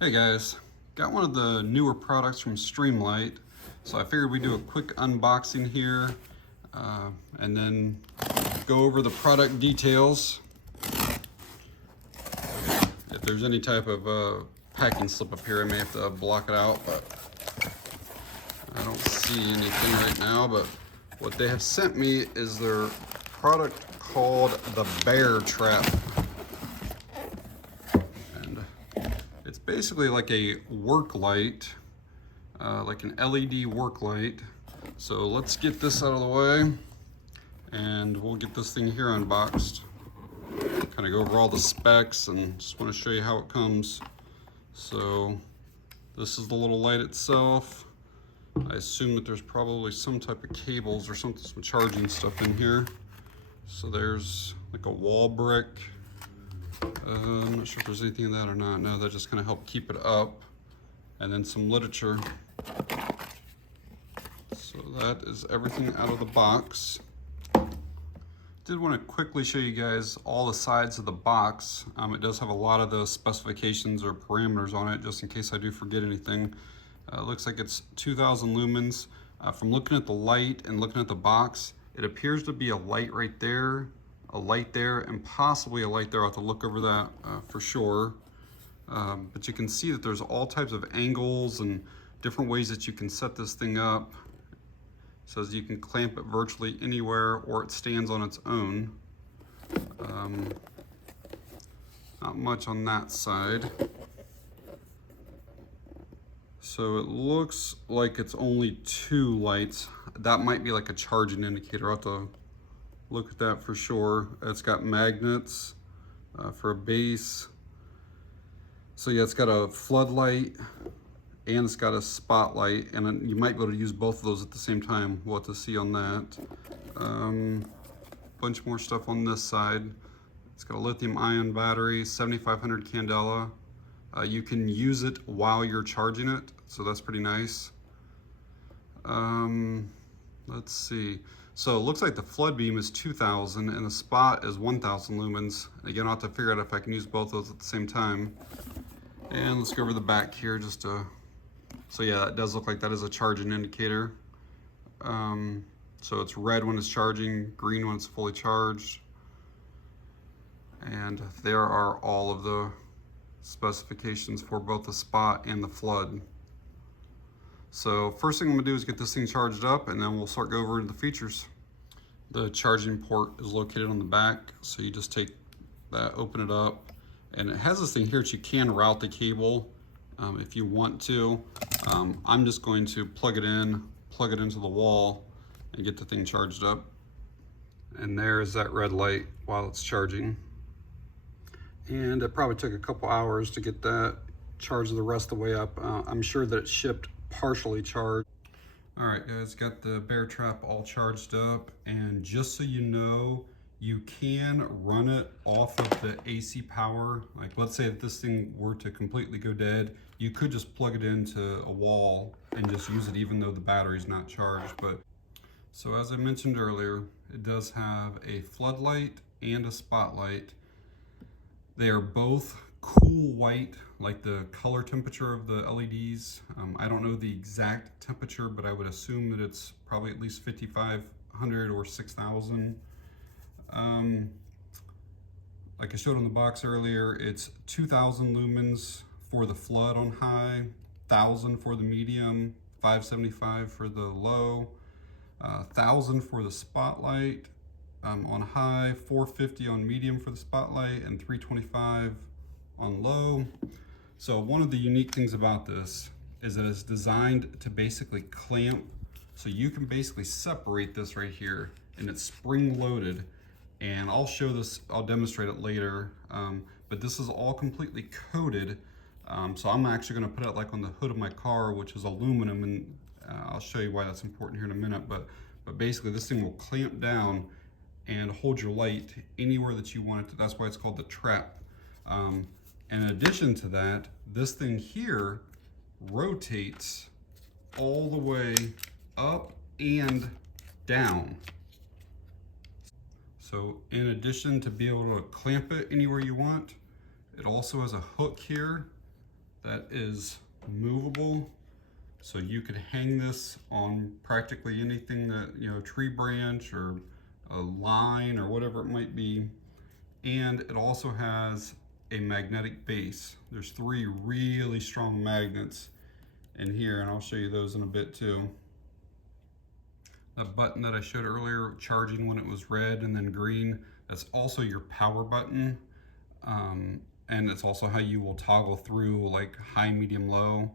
Hey guys, got one of the newer products from Streamlight, so I figured we'd do a quick unboxing here and then go over the product details. If there's any type of packing slip up here, I may have to block it out, but I don't see anything right now. But what they have sent me is their product called the BearTrap. It's basically like a work light, like an LED work light. So let's get this out of the way and we'll get this thing here unboxed. Kind of go over all the specs and just want to show you how it comes. So this is the little light itself. I assume that there's probably some type of cables or something, some charging stuff in here. So there's like a wall brick. I'm not sure if there's anything in that or not. No, that just kind of helped keep it up. And then some literature. So that is everything out of the box. Did want to quickly show you guys all the sides of the box. It does have a lot of the specifications or parameters on it, just in case I do forget anything. It looks like it's 2,000 lumens. From looking at the light and looking at the box, it appears to be a light right there, a light there, and possibly a light there. I'll have to look over that for sure. But you can see that there's all types of angles and different ways that you can set this thing up. It says you can clamp it virtually anywhere or it stands on its own. Not much on that side. So it looks like it's only 2 lights. That might be like a charging indicator. I'll have to look at that for sure. It's got magnets for a base. So yeah, it's got a floodlight and it's got a spotlight, and you might be able to use both of those at the same time. We'll have to see on that. Bunch more stuff on this side. It's got a lithium ion battery, 7,500 candela. You can use it while you're charging it, so that's pretty nice. Let's see. So it looks like the flood beam is 2,000 and the spot is 1,000 lumens. Again, I'll have to figure out if I can use both those at the same time. And let's go over the back here just to, so yeah, it does look like that is a charging indicator. So it's red when it's charging, green when it's fully charged. And there are all of the specifications for both the spot and the flood. So first thing I'm gonna do is get this thing charged up and then we'll start going over the features. The charging port is located on the back. So you just take that, open it up, and it has this thing here that you can route the cable if you want to. I'm just going to plug it into the wall and get the thing charged up. And there's that red light while it's charging. And it probably took a couple hours to get that charged the rest of the way up. I'm sure that it shipped partially charged. All right, guys, got the BearTrap all charged up, and just so you know, you can run it off of the AC power. Like, let's say if this thing were to completely go dead, you could just plug it into a wall and just use it even though the battery's not charged. But so as I mentioned earlier, it does have a floodlight and a spotlight. They are both cool white, like the color temperature of the LEDs. I don't know the exact temperature, but I would assume that it's probably at least 5,500 or 6,000. Like I showed on the box earlier, it's 2,000 lumens for the flood on high, 1,000 for the medium, 575 for the low, 1,000 for the spotlight on high, 450 on medium for the spotlight, and 325 on low. So one of the unique things about this is that it's designed to basically clamp. So you can basically separate this right here, and it's spring loaded. And I'll show this, I'll demonstrate it later. But this is all completely coated. So I'm actually gonna put it like on the hood of my car, which is aluminum, and I'll show you why that's important here in a minute. But basically this thing will clamp down and hold your light anywhere that you want it to. That's why it's called the trap. In addition to that, this thing here rotates all the way up and down. So in addition to be able to clamp it anywhere you want, it also has a hook here that is movable. So you could hang this on practically anything that, you know, tree branch or a line or whatever it might be. And it also has a magnetic base. There's 3 really strong magnets in here, and I'll show you those in a bit too. The button that I showed earlier, charging when it was red and then green, that's also your power button. And it's also how you will toggle through like high, medium, low,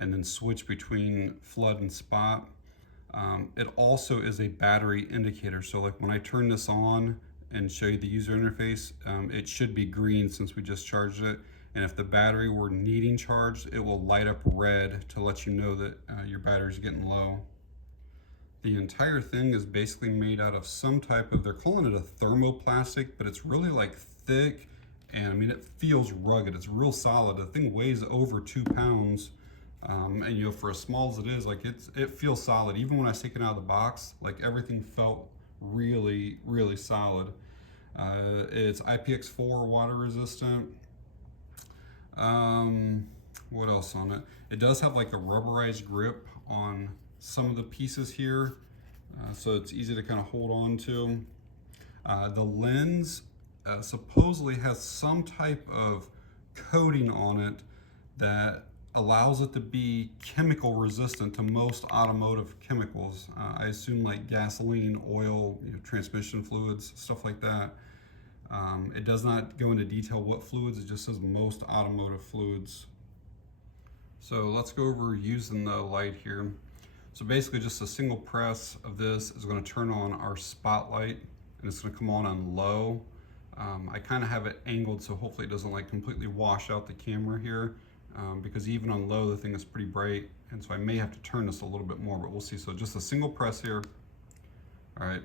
and then switch between flood and spot. It also is a battery indicator. So like when I turn this on and show you the user interface, it should be green since we just charged it. And if the battery were needing charged, it will light up red to let you know that your battery's getting low. The entire thing is basically made out of some type of, they're calling it a thermoplastic, but it's really like thick, and I mean, it feels rugged. It's real solid. The thing weighs over 2 pounds. And you know, for as small as it is, like it feels solid. Even when I was taking it out of the box, like everything felt really, really solid. It's IPX4 water resistant. What else on it? It does have like a rubberized grip on some of the pieces here, so it's easy to kind of hold on to. The lens supposedly has some type of coating on it that allows it to be chemical resistant to most automotive chemicals. I assume like gasoline, oil, you know, transmission fluids, stuff like that. It does not go into detail what fluids, it just says most automotive fluids. So let's go over using the light here. So basically just a single press of this is going to turn on our spotlight, and it's going to come on low. I kind of have it angled so hopefully it doesn't like completely wash out the camera here, because even on low the thing is pretty bright, and so I may have to turn this a little bit more, but we'll see. So just a single press here. All right,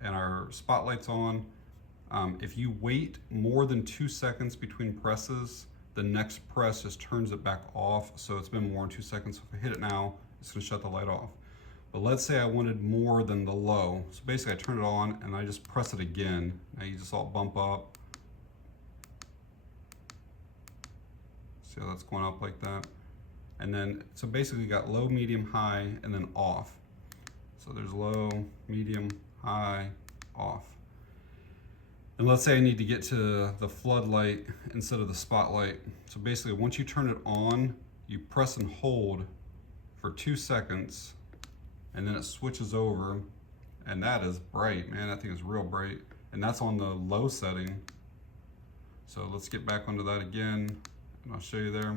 and our spotlight's on. If you wait more than 2 seconds between presses, the next press just turns it back off. So it's been more than 2 seconds. So if I hit it now, it's gonna shut the light off. But let's say I wanted more than the low. So basically I turn it on and I just press it again. Now you just all bump up. See how that's going up like that? And then, so basically you got low, medium, high, and then off. So there's low, medium, high, off. And let's say I need to get to the floodlight instead of the spotlight. So basically once you turn it on, you press and hold for 2 seconds, and then it switches over, and that is bright, man. That thing is real bright, and that's on the low setting. So let's get back onto that again, and I'll show you there.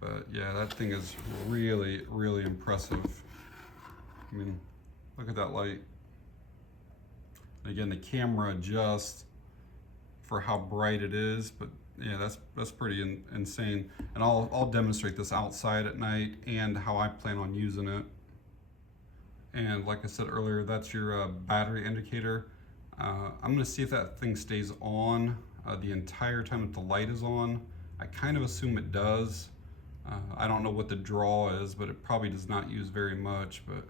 But yeah, that thing is really, really impressive. I mean, look at that light. And again, the camera adjusts for how bright it is, but yeah, that's pretty insane. And I'll demonstrate this outside at night and how I plan on using it. And like I said earlier, that's your battery indicator. I'm gonna see if that thing stays on the entire time that the light is on. I kind of assume it does. I don't know what the draw is, but it probably does not use very much, but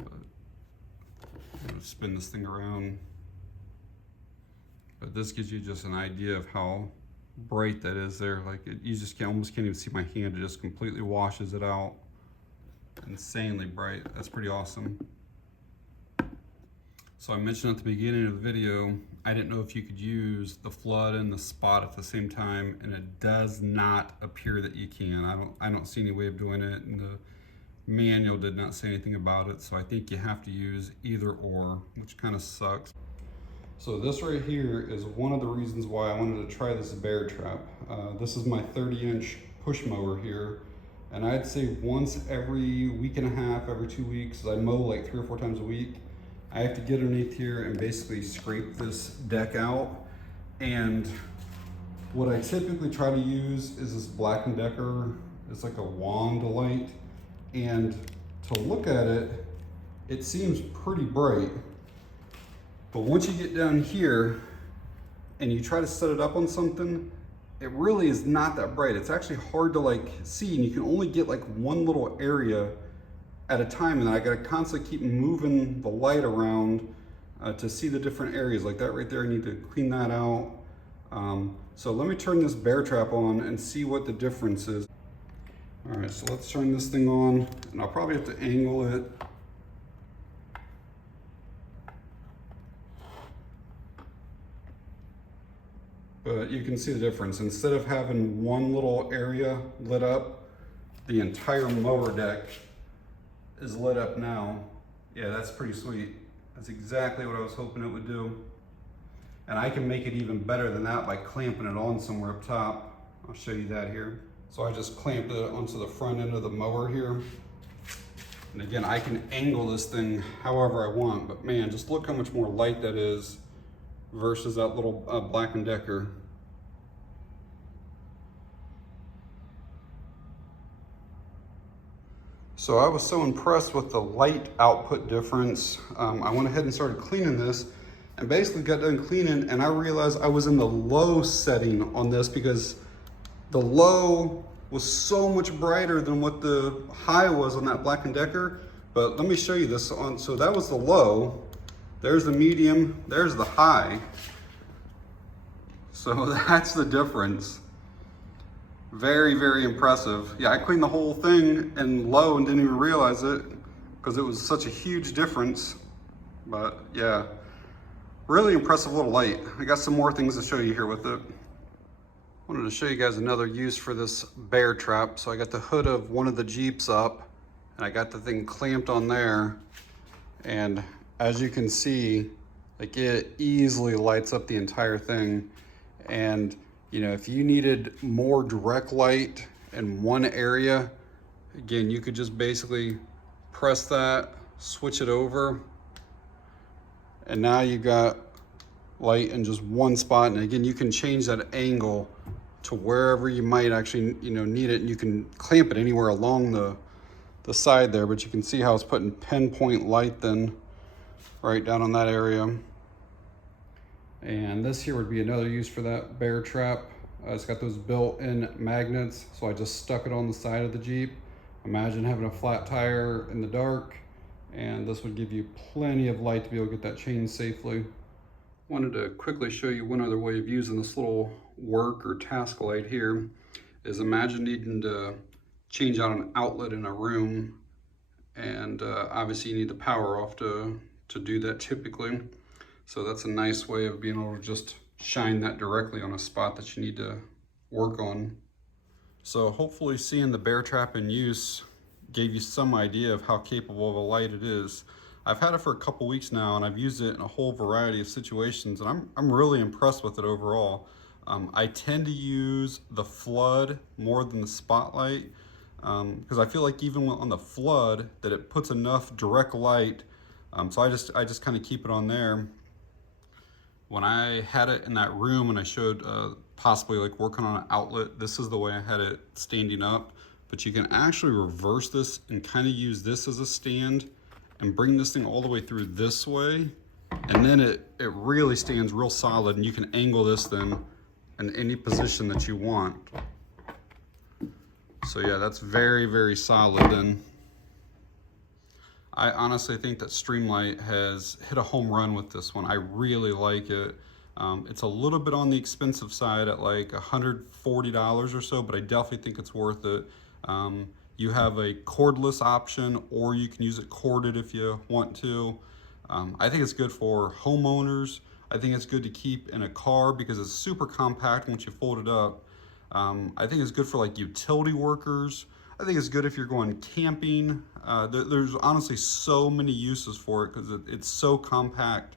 I'm gonna spin this thing around. But this gives you just an idea of how bright that is there. Like you just almost can't even see my hand. It just completely washes it out. Insanely bright. That's pretty awesome. So I mentioned at the beginning of the video, I didn't know if you could use the flood and the spot at the same time, and it does not appear that you can. I don't see any way of doing it, and the manual did not say anything about it, so I think you have to use either or, which kind of sucks. So this right here is one of the reasons why I wanted to try this BearTrap. This is my 30-inch push mower here, and I'd say once every week and a half, every 2 weeks, I mow like 3 or 4 times a week. I have to get underneath here and basically scrape this deck out. And what I typically try to use is this Black & Decker. It's like a wand light. And to look at it, it seems pretty bright. But once you get down here and you try to set it up on something, it really is not that bright. It's actually hard to like see, and you can only get like one little area at a time, and then I gotta constantly keep moving the light around to see the different areas. Like that right there, I need to clean that out. So let me turn this BearTrap on and see what the difference is. All right, so let's turn this thing on, and I'll probably have to angle it. But you can see the difference. Instead of having one little area lit up, the entire mower deck is lit up now. Yeah, that's pretty sweet. That's exactly what I was hoping it would do. And I can make it even better than that by clamping it on somewhere up top. I'll show you that here. So I just clamped it onto the front end of the mower here. And again, I can angle this thing however I want, but man, just look how much more light that is versus that little Black & Decker. So I was so impressed with the light output difference. I went ahead and started cleaning this and basically got done cleaning, and I realized I was in the low setting on this because the low was so much brighter than what the high was on that Black & Decker. But let me show you this on. So that was the low. There's the medium, there's the high. So that's the difference. Very, very impressive. Yeah, I cleaned the whole thing in low and didn't even realize it because it was such a huge difference. But yeah, really impressive little light. I got some more things to show you here with it. Wanted to show you guys another use for this BearTrap. So I got the hood of one of the Jeeps up and I got the thing clamped on there. And as you can see, like, it easily lights up the entire thing. And you know, if you needed more direct light in one area, again, you could just basically press that, switch it over, and now you got light in just one spot. And again, you can change that angle to wherever you might actually, you know, need it, and you can clamp it anywhere along the side there, but you can see how it's putting pinpoint light then right down on that area. And this here would be another use for that BearTrap. It's got those built-in magnets, so I just stuck it on the side of the Jeep. Imagine having a flat tire in the dark, and this would give you plenty of light to be able to get that changed safely. Wanted to quickly show you one other way of using this little work or task light here. Is imagine needing to change out an outlet in a room, and obviously you need the power off to do that typically. So that's a nice way of being able to just shine that directly on a spot that you need to work on. So hopefully seeing the BearTrap in use gave you some idea of how capable of a light it is. I've had it for a couple weeks now and I've used it in a whole variety of situations, and I'm really impressed with it overall. I tend to use the flood more than the spotlight because I feel like even on the flood that it puts enough direct light. So I just kind of keep it on there. When I had it in that room and I showed possibly like working on an outlet, this is the way I had it standing up. But you can actually reverse this and kind of use this as a stand and bring this thing all the way through this way. And then it really stands real solid, and you can angle this then in any position that you want. So yeah, that's very, very solid then. I honestly think that Streamlight has hit a home run with this one. I really like it. It's a little bit on the expensive side at like $140 or so, but I definitely think it's worth it. You have a cordless option, or you can use it corded if you want to. I think it's good for homeowners. I think it's good to keep in a car because it's super compact once you fold it up. I think it's good for like utility workers. I think it's good if you're going camping. There's honestly so many uses for it because it's so compact.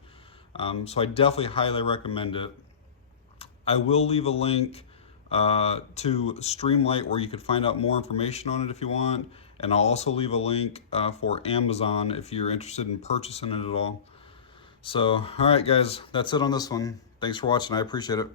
So I definitely highly recommend it. I will leave a link to Streamlight where you could find out more information on it if you want. And I'll also leave a link for Amazon if you're interested in purchasing it at all. So, all right guys, that's it on this one. Thanks for watching, I appreciate it.